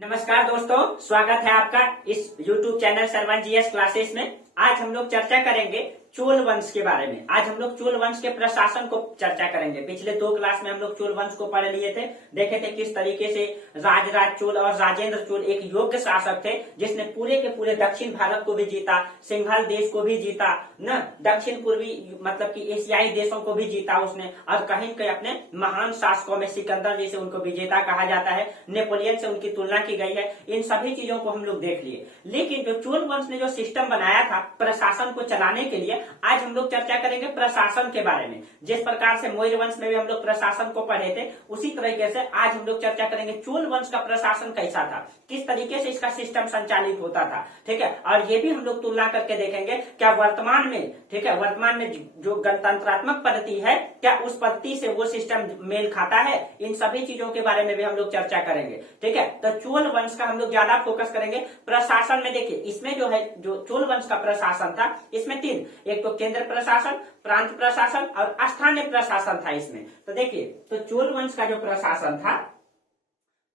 नमस्कार दोस्तों, स्वागत है आपका इस YouTube channel Sarvan GS classes में। आज हम लोग चर्चा करेंगे चोल वंश के बारे में। आज हम लोग चोल वंश के प्रशासन को चर्चा करेंगे। पिछले 2 क्लास में हम लोग चोल वंश को पढ़ लिए थे, देखे थे किस तरीके से राजराज चोल और राजेंद्र चोल एक योग्य शासक थे जिसने पूरे के पूरे दक्षिण भारत को भी जीता, सिंघल देश को भी जीता, न दक्षिण पूर्वी मतलब कि एशियाई देशों को भी जीता उसने, और कहीं कहीं अपने महान शासकों में सिकंदर जैसे उनको विजेता कहा जाता है, नेपोलियन से उनकी तुलना की गई है। इन सभी चीजों को हम लोग देख लिए। लेकिन जो चोल वंश ने जो सिस्टम बनाया था प्रशासन को चलाने के लिए, आज हम लोग चर्चा करेंगे प्रशासन के बारे में। जिस प्रकार से मौर्य वंश में भी हम लोग प्रशासन को पढ़े थे, उसी तरीके से आज हम लोग चर्चा करेंगे चोल वंश का प्रशासन कैसा था, किस तरीके से इसका सिस्टम संचालित होता था। ठीक है, और ये भी हम लोग तुलना करके देखेंगे क्या वर्तमान में, ठीक है, वर्तमान में जो गणतंत्रात्मक पद्धति है क्या उस पद्धति से वो सिस्टम मेल खाता है। इन सभी चीजों के बारे में भी हम लोग चर्चा करेंगे। ठीक है, तो चोल वंश का हम लोग ज्यादा फोकस करेंगे। प्रशासन में देखिए, इसमें जो है जो चोल वंश का प्रशासन था, इसमें 3, एक तो केंद्र प्रशासन, प्रांत प्रशासन और स्थानीय प्रशासन था इसमें। तो देखिए, तो चोल वंश का जो प्रशासन था,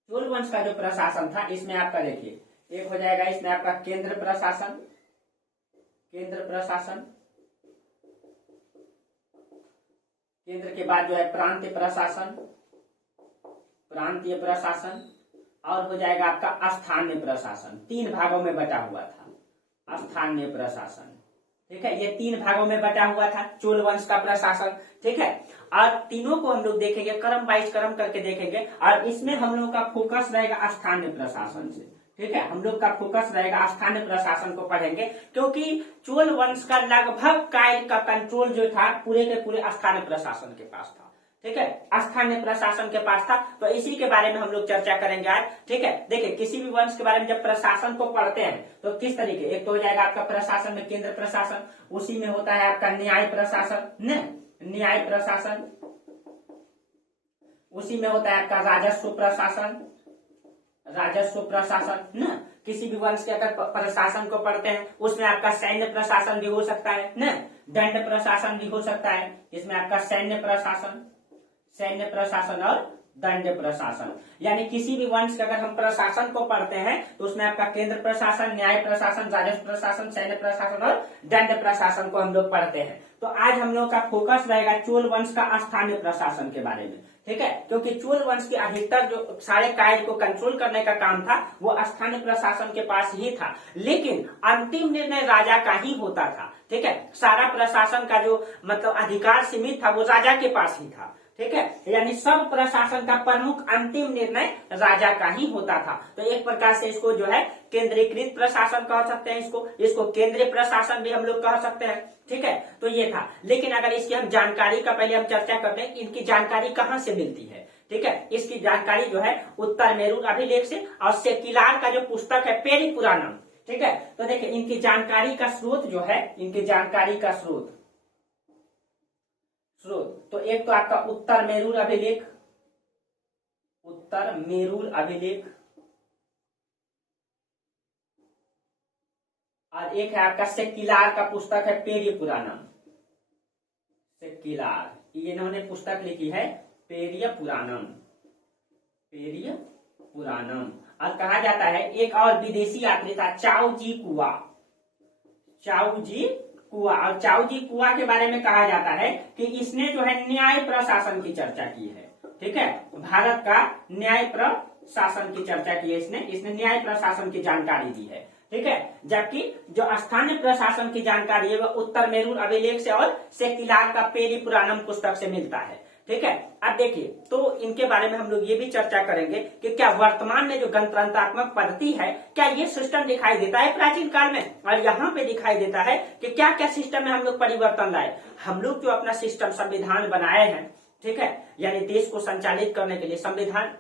चोल वंश का जो प्रशासन था इसमें आपका देखिए एक हो जाएगा इसमें आपका केंद्र प्रशासन, केंद्र प्रशासन, केंद्र के बाद जो है प्रांतीय प्रशासन, प्रांतीय प्रशासन, और हो जाएगा आपका स्थानीय प्रशासन। 3 भागों में बटा हुआ था स्थानीय प्रशासन। ठीक है, ये 3 भागों में बटा हुआ था चोल वंश का प्रशासन। ठीक है, और तीनों को हम लोग देखेंगे, क्रम वाइज क्रम करके देखेंगे, और इसमें हम लोग का फोकस रहेगा स्थानीय प्रशासन से। ठीक है, हम लोग का फोकस रहेगा स्थानीय प्रशासन को पढ़ेंगे, क्योंकि चोल वंश का लगभग कार्य का कंट्रोल जो था पूरे के पूरे स्थानीय प्रशासन के पास था। ठीक है, स्थानीय प्रशासन के पास था। तो इसी के बारे में हम लोग चर्चा करेंगे आज। ठीक है, देखिए किसी भी वंश के बारे में जब प्रशासन को पढ़ते हैं तो किस तरीके, एक तो हो जाएगा आपका प्रशासन में केंद्र प्रशासन, उसी में होता है आपका न्याय प्रशासन, न्याय प्रशासन, उसी में होता है आपका राजस्व प्रशासन, राजस्व प्रशासन न। किसी भी वंश के अगर प्रशासन को पढ़ते हैं उसमें आपका सैन्य प्रशासन भी हो सकता है न, दंड प्रशासन भी हो सकता है। इसमें आपका सैन्य प्रशासन, सैन्य प्रशासन और दंड प्रशासन, यानी किसी भी वंश के अगर हम प्रशासन को पढ़ते हैं तो उसमें आपका केंद्र प्रशासन, न्याय प्रशासन, राजस्व प्रशासन, सैन्य प्रशासन और दंड प्रशासन को हम लोग पढ़ते हैं। तो आज हम लोग का फोकस रहेगा चोल वंश का स्थानीय प्रशासन के बारे में। ठीक है, क्योंकि चोल वंश की अधिकतर जो सारे कार्य को कंट्रोल करने का काम था वो स्थानीय प्रशासन के पास ही था, लेकिन अंतिम निर्णय राजा का ही होता था। ठीक है, सारा प्रशासन का जो मतलब अधिकार सीमित था वो राजा के पास ही था। ठीक है, यानी सब प्रशासन का प्रमुख अंतिम निर्णय राजा का ही होता था। तो एक प्रकार से इसको जो है केंद्रीकृत प्रशासन कह सकते हैं, इसको केंद्रीय प्रशासन भी हम लोग कह सकते हैं। ठीक है, तो ये था। लेकिन अगर इसकी हम जानकारी का पहले हम चर्चा कर लें, इनकी जानकारी कहाँ से मिलती है। ठीक है, इसकी जानकारी जो है उत्तर मेरू अभिलेख से और सेक्युलर का जो पुस्तक है पेरी पुराणम। ठीक है, तो देखिए इनकी जानकारी का स्रोत जो है, इनकी जानकारी का स्रोत तो एक तो आपका उत्तर मेरूर अभिलेख, उत्तर मेरूर अभिलेख, और एक है आपका सेक्युलर का पुस्तक है पेरी पुराणम, सेक्युलर, ये इन्होंने पुस्तक लिखी है पेरिय पुराणम, पेरिय पुराणम। और कहा जाता है एक और विदेशी यात्री था चाउ जी कुआ, चाउ जी कुआ, और चाउ जी कुआ के बारे में कहा जाता है कि इसने जो है न्याय प्रशासन की चर्चा की है। ठीक है, भारत का न्याय प्रशासन की चर्चा की है इसने न्याय प्रशासन की जानकारी दी है। ठीक है, जबकि जो स्थानीय प्रशासन की जानकारी है वह उत्तर मेरूर अभिलेख से और सेक्युलर का पेरी पुराणम पुस्तक से मिलता है। ठीक है, अब देखिए तो इनके बारे में हम लोग ये भी चर्चा करेंगे कि क्या वर्तमान में जो गणतंत्रात्मक पद्धति है क्या ये सिस्टम दिखाई देता है प्राचीन काल में, और यहाँ पे दिखाई देता है कि क्या क्या सिस्टम में हम लोग परिवर्तन लाए। हम लोग जो अपना सिस्टम संविधान बनाए हैं, ठीक है, यानी देश को संचालित करने के लिए संविधान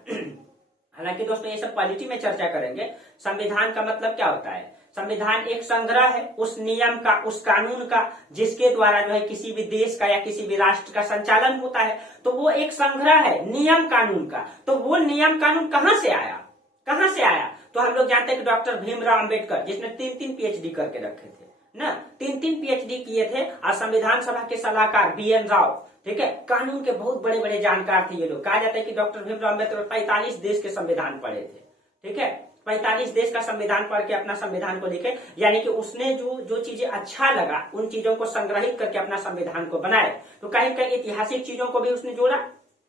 हालांकि दोस्तों ये सब पॉलिटी में चर्चा करेंगे। संविधान का मतलब क्या होता है, संविधान एक संग्रह है उस नियम का, उस कानून का जिसके द्वारा जो है किसी भी देश का या किसी भी राष्ट्र का संचालन होता है। तो वो एक संग्रह है नियम कानून का। तो वो नियम कानून कहाँ से आया, कहाँ से आया, तो हम लोग जानते हैं कि डॉक्टर भीमराव अंबेडकर जिसने 3 पीएचडी करके रखे थे ना, 3 पीएचडी किए थे, और संविधान सभा के सलाहकार BN राव, ठीक है, कानून के बहुत बड़े बड़े जानकार थे ये लोग। कहा जाता है कि डॉक्टर भीमराव अम्बेडकर 45 देश के संविधान पढ़े थे। ठीक है, 45 देश का संविधान पढ़ के अपना संविधान को लिखे, यानी कि उसने जो जो चीजें अच्छा लगा उन चीजों को संग्रहित करके अपना संविधान को बनाए। तो कहीं कहीं ऐतिहासिक चीजों को भी उसने जोड़ा।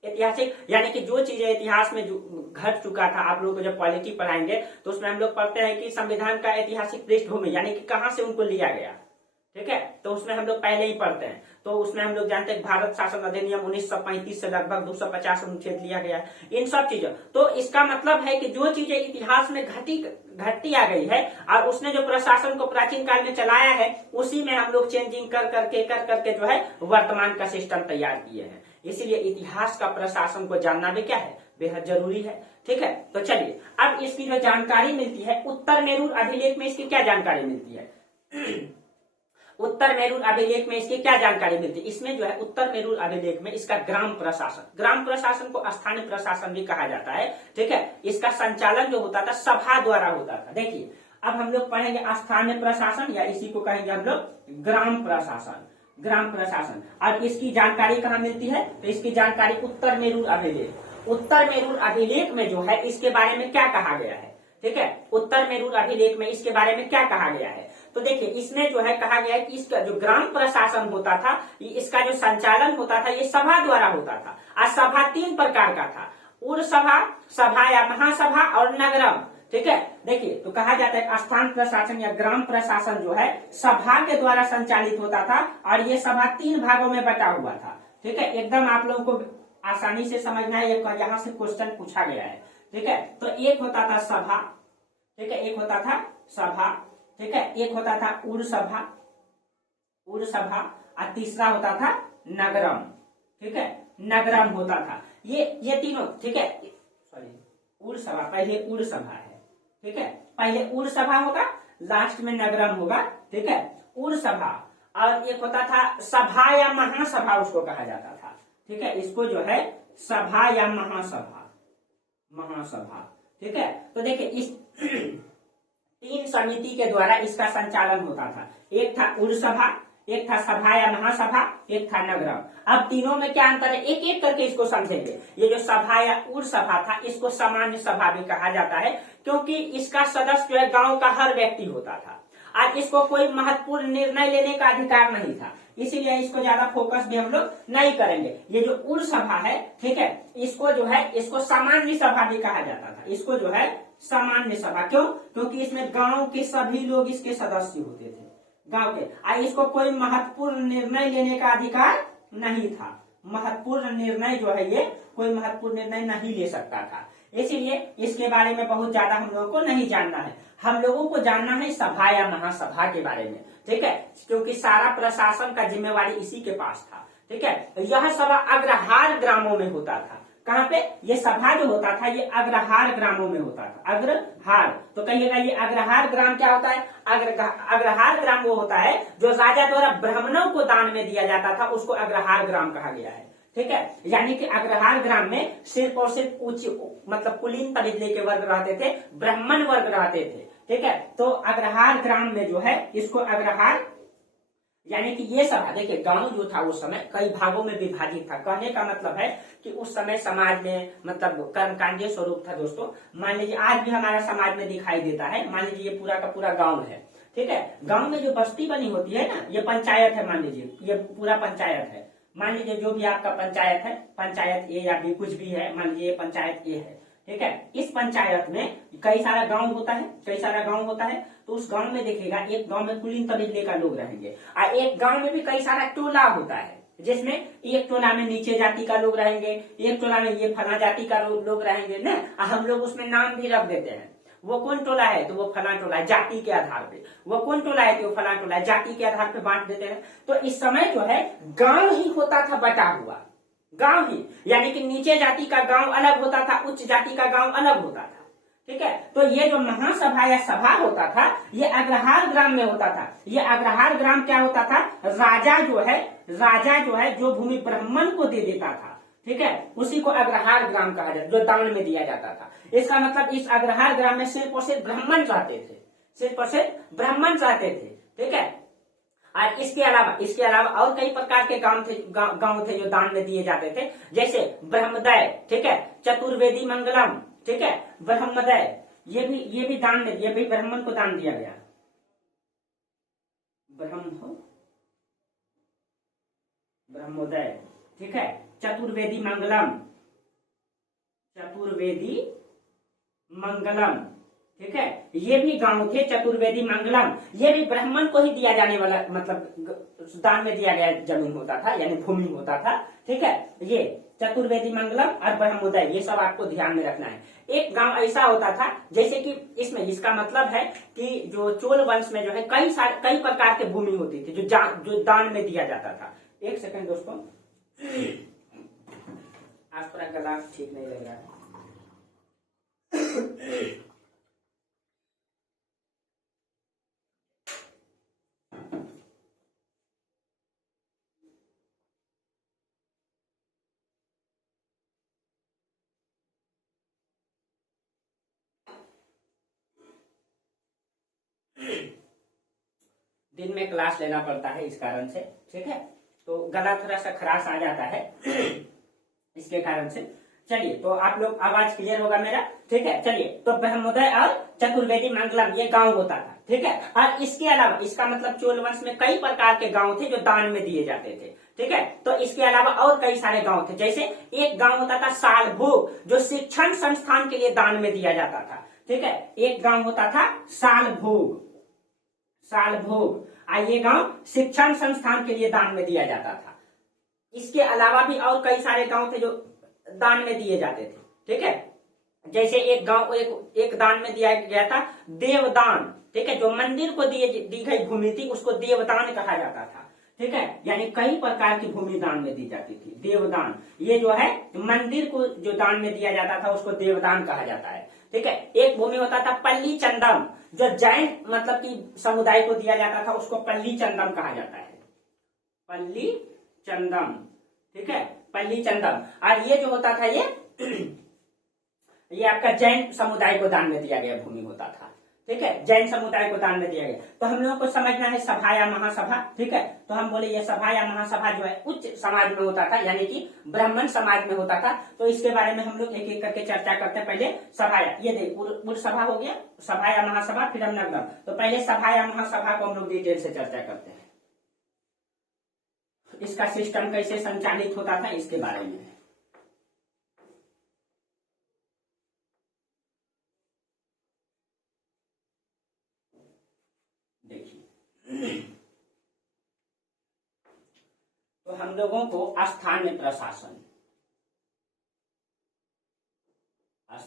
ऐतिहासिक यानी कि जो चीजें इतिहास में घट चुका था, आप लोगों को जब पॉलिटी पढ़ाएंगे तो उसमें हम लोग पढ़ते हैं कि संविधान का ऐतिहासिक पृष्ठभूमि यानी कि कहां से उनको लिया गया, ठीक है, तो उसमें हम लोग पहले ही पढ़ते हैं। तो उसमें हम लोग जानते हैं भारत शासन अधिनियम 1935 से लगभग 250 अनुच्छेद लिया गया है, इन सब चीजों। तो इसका मतलब है कि जो चीजें इतिहास में घटती आ गई है और उसने जो प्रशासन को प्राचीन काल में चलाया है उसी में हम लोग चेंजिंग कर करके जो है वर्तमान का सिस्टम तैयार किए हैं। इसीलिए इतिहास का प्रशासन को जानना भी क्या है, बेहद जरूरी है, ठीक है। तो चलिए अब इसकी जो जानकारी मिलती है, उत्तर मेरूर अभिलेख में इसकी क्या जानकारी मिलती है उत्तर मेरूर अभिलेख में इसकी क्या जानकारी मिलती है, इसमें जो है उत्तर मेरूर अभिलेख में इसका ग्राम प्रशासन को स्थानीय प्रशासन भी कहा जाता है, ठीक है। इसका संचालन जो होता था सभा द्वारा होता था। देखिए अब हम लोग पढ़ेंगे स्थानीय प्रशासन या इसी को कहेंगे हम लोग ग्राम प्रशासन। और इसकी जानकारी कहाँ मिलती है, तो इसकी जानकारी उत्तर मेरूर अभिलेख में जो है इसके बारे में क्या कहा गया है, ठीक है। उत्तर मेरूर अभिलेख में इसके बारे में क्या कहा गया है, तो देखिए इसमें जो है कहा गया है कि इसका जो ग्राम प्रशासन होता था, इसका जो संचालन होता था ये सभा द्वारा होता था। और सभा 3 प्रकार का था, उर सभा या महासभा और नगरम, ठीक है। देखिए तो कहा जाता है स्थान प्रशासन या ग्राम प्रशासन जो है सभा के द्वारा संचालित होता था और ये सभा 3 भागों में बटा हुआ था, ठीक है। एकदम आप लोगों को आसानी से समझना है, यहाँ से क्वेश्चन पूछा गया है, ठीक है। तो एक होता था सभा, ठीक है, एक होता था सभा, ठीक है, एक होता था उर सभा और तीसरा होता था नगरम, ठीक है, नगरम होता था। ये तीनों, ठीक है, सॉरी उर सभा, पहले उर सभा है, ठीक है, पहले उर सभा होगा लास्ट में नगरम होगा, ठीक है, उर सभा। और एक होता था सभा या महासभा उसको कहा जाता था, ठीक है, इसको जो है सभा या महासभा, ठीक है। तो देखिए इस 3 समिति के द्वारा इसका संचालन होता था, एक था उर सभा, एक था सभा या महासभा, एक था नगरम। अब तीनों में क्या अंतर है, एक एक करके इसको समझेंगे। ये जो सभा या उर सभा था इसको सामान्य सभा भी कहा जाता है, क्योंकि इसका सदस्य जो है गांव का हर व्यक्ति होता था। आज इसको कोई महत्वपूर्ण निर्णय लेने का अधिकार नहीं था, इसीलिए इसको ज्यादा फोकस भी हम लोग नहीं करेंगे। ये जो उर सभा है, ठीक है, इसको जो है इसको सामान्य सभा भी कहा जाता था, इसको जो है सामान्य सभा। क्यों, क्योंकि इसमें गांव के सभी लोग इसके सदस्य होते थे, गांव के। इसको कोई महत्वपूर्ण निर्णय लेने का अधिकार नहीं था, महत्वपूर्ण निर्णय जो है ये कोई महत्वपूर्ण निर्णय नहीं ले सकता था, इसीलिए इसके बारे में बहुत ज्यादा हम लोगों को नहीं जानना है। हम लोगों को जानना है सभा या महासभा के बारे में, ठीक है, क्योंकि सारा प्रशासन का जिम्मेवारी इसी के पास था, ठीक है। यह सभा अग्रहार ग्रामों में होता था। कहाँ पे, ये सभा जो होता था ये अग्रहार ग्रामों में होता था, अग्रहार। तो कहिएगा ये अग्रहार ग्राम क्या होता है, अग्रहार ग्राम वो होता है जो राजा द्वारा ब्राह्मणों को दान में दिया जाता था, उसको अग्रहार ग्राम कहा गया है, ठीक है। यानी कि अग्रहार ग्राम में सिर्फ और सिर्फ उच्च मतलब कुलीन तबदीले के वर्ग रहते थे, ब्राह्मण वर्ग रहते थे, ठीक है। तो अग्रहार ग्राम में जो है इसको अग्रहार, यानी कि ये सभा, देखिए गांव जो था उस समय कई भागों में विभाजित था। कहने का मतलब है कि उस समय समाज में मतलब कर्मकांडीय स्वरूप था दोस्तों। मान लीजिए आज भी हमारा समाज में दिखाई देता है, मान लीजिए ये पूरा का पूरा गांव है, ठीक है। गांव में जो बस्ती बनी होती है ना, ये पंचायत है, मान लीजिए ये पूरा पंचायत है। मान लीजिए जो भी आपका पंचायत है, पंचायत ए या बी कुछ भी है, मान लीजिए पंचायत ए है, ठीक है। इस पंचायत में कई सारा गांव होता है, तो उस गांव में देखिएगा एक गांव में कुलीन तबदीले का लोग रहेंगे और एक गांव में भी कई सारा टोला होता है, जिसमें एक टोला में नीचे जाति का लोग रहेंगे, एक टोला में ये फला जाति का लोग रहेंगे ना, हम लोग उसमें नाम भी रख देते हैं। वो कौन टोला है, तो वो फला टोला है, जाति के आधार पे। वो कौन टोला है, तो वो फला टोला है, जाति के आधार पे बांट देते हैं। तो इस समय जो है गांव ही होता था बटा हुआ, गांव ही, यानी कि नीचे जाति का गांव अलग होता था, उच्च जाति का गांव अलग होता था, ठीक है। तो ये जो महासभा या सभा होता था ये अग्रहार ग्राम में होता था। ये अग्रहार ग्राम क्या होता था, राजा जो है जो भूमि ब्राह्मण को दे देता था, ठीक है, उसी को अग्रहार ग्राम कहा जाता, जो दान में दिया जाता था। इसका मतलब इस अग्रहार ग्राम में सिर्फ और सिर्फ ब्राह्मण रहते थे, सिर्फ और सिर्फ ब्राह्मण रहते थे, ठीक है। और इसके अलावा और कई प्रकार के गांव थे जो दान में दिए जाते थे, जैसे ब्रह्मदय, ठीक है, चतुर्वेदी मंगलम, ठीक है, ब्रह्मदय, ये भी दान में, ये भी ब्राह्मण को दान दिया गया। ब्रह्मोदय, ठीक है। चतुर्वेदी मंगलम, चतुर्वेदी मंगलम, ठीक है। ये भी गांव थे चतुर्वेदी मंगलम, ये भी ब्राह्मण को ही दिया जाने वाला, मतलब दान में दिया गया जमीन होता था, यानी भूमि होता था, ठीक है। ये चतुर्वेदी मंगलम और ब्रह्मोदय, ये सब आपको ध्यान में रखना है। एक गांव ऐसा होता था, जैसे कि इसमें इसका मतलब है कि जो चोल वंश में जो है कई प्रकार की भूमि होती थी जो दान में दिया जाता था। एक सेकंड दोस्तों, आज पूरा गला ठीक नहीं लग रहा है। दिन में क्लास लेना पड़ता है इस कारण से, ठीक है। तो गला थोड़ा सा खराश आ जाता है इसके कारण से। चलिए, तो आप लोग आवाज क्लियर होगा मेरा, ठीक है। चलिए, तो ब्रह्मोदय और चतुर्वेदी मंगलम ये गांव होता था, ठीक है। और इसके अलावा, इसका मतलब चोल वंश में कई प्रकार के गांव थे जो दान में दिए जाते थे, ठीक है। तो इसके अलावा और कई सारे गांव थे, जैसे एक गांव होता था सालभोग, जो शिक्षण संस्थान के लिए दान में दिया जाता था, ठीक है। एक गांव होता था सालभोग, ये गांव शिक्षण संस्थान के लिए दान में दिया जाता था। इसके अलावा भी और कई सारे गांव थे जो दान में दिए जाते थे, ठीक है। जैसे एक गांव एक दान में दिया गया था देवदान, ठीक है। जो मंदिर को दी गई भूमि थी उसको देवदान कहा जाता था, ठीक है। यानी कई प्रकार की भूमि दान में दी जाती थी। देवदान, ये जो है मंदिर को जो दान में दिया जाता था उसको देवदान कहा जाता है, ठीक है। एक भूमि होता था पल्ली चंदम, जो जैन मतलब कि समुदाय को दिया जाता था उसको पल्ली चंदम कहा जाता है, पल्ली चंदम, ठीक है, पल्ली चंदम। और ये जो होता था ये आपका जैन समुदाय को दान में दिया गया भूमि होता था, ठीक है। जैन समुदाय को दान में दिया गया। तो हम लोगों को समझना है सभा या महासभा, ठीक है। तो हम बोले ये सभा या महासभा जो है उच्च समाज में होता था, यानी कि ब्राह्मण समाज में होता था। तो इसके बारे में हम लोग एक एक करके चर्चा करते हैं। पहले सभा, ये देखिए सभा हो गया, सभा या महासभा, फिर हम नगम। तो पहले सभा या महासभा को हम लोग डिटेल से चर्चा करते हैं। इसका सिस्टम कैसे संचालित होता था इसके बारे में। देखिए, तो हम लोगों को स्थानीय प्रशासन, और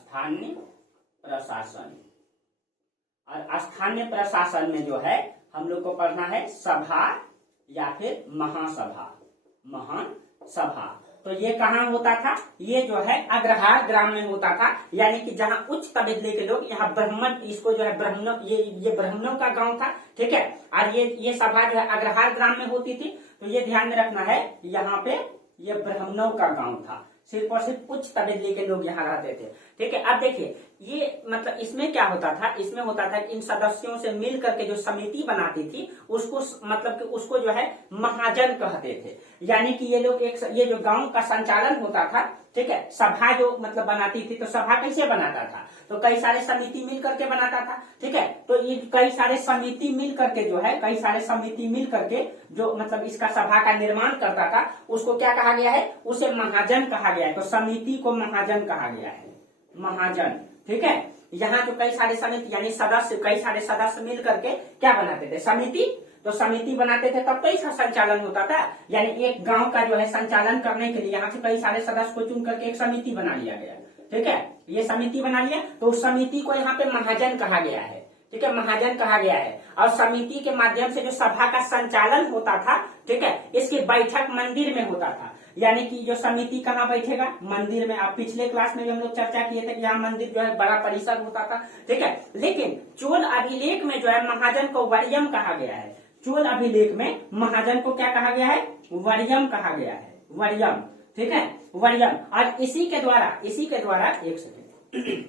स्थानीय प्रशासन में जो है हम लोग को पढ़ना है सभा या फिर महासभा, महासभा। तो ये कहाँ होता था? ये जो है अग्रहार ग्राम में होता था, यानी कि जहाँ उच्च तबदीली के लोग, यहाँ ब्राह्मण, इसको जो है ब्राह्मणों, ये ब्राह्मणों का गांव था, ठीक है। और ये सभा जो है अग्रहार ग्राम में होती थी। तो ये ध्यान में रखना है, यहाँ पे ये ब्राह्मणों का गांव था, सिर्फ और सिर्फ उच्च तबदीली के लोग यहाँ रहते थे, ठीक है। अब देखिए, ये मतलब इसमें क्या होता था? इसमें होता था कि इन सदस्यों से मिल करके जो समिति बनाती थी उसको मतलब कि उसको जो है महाजन कहते थे। यानी कि ये लोग ये जो गांव का संचालन होता था, ठीक है, सभा जो मतलब बनाती थी, तो सभा कैसे बनाता था? तो कई सारे समिति मिल करके बनाता था, ठीक है। तो ये कई सारे समिति मिल करके जो है, कई सारे समिति मिल करके जो मतलब इसका सभा का निर्माण करता था, उसको क्या कहा गया है? उसे महाजन कहा गया है। तो समिति को महाजन कहा गया है, महाजन, ठीक है। यहाँ जो कई सारे समिति यानी सदस्य, कई सारे सदस्य मिल करके क्या बनाते थे? समिति। तो समिति बनाते थे, तब तो इसका संचालन होता था। यानी एक गांव का जो है संचालन करने के लिए यहाँ से कई सारे सदस्य को चुन करके एक समिति बना लिया गया, ठीक है। ये समिति बना लिया, तो उस समिति को यहाँ पे महाजन कहा गया है, ठीक है, महाजन कहा गया है। और समिति के माध्यम से जो सभा का संचालन होता था, ठीक है, इसकी बैठक मंदिर में होता था। यानी कि जो समिति कहाँ बैठेगा? मंदिर में। आप पिछले क्लास में भी हम लोग चर्चा किए थे कि यहाँ मंदिर जो है बड़ा परिसर होता था, ठीक है। लेकिन चोल अभिलेख में जो है महाजन को वर्यम कहा गया है। चोल अभिलेख में महाजन को क्या कहा गया है? वर्यम कहा गया है, वर्यम, ठीक है, वर्यम। और इसी के द्वारा एक सेकेंड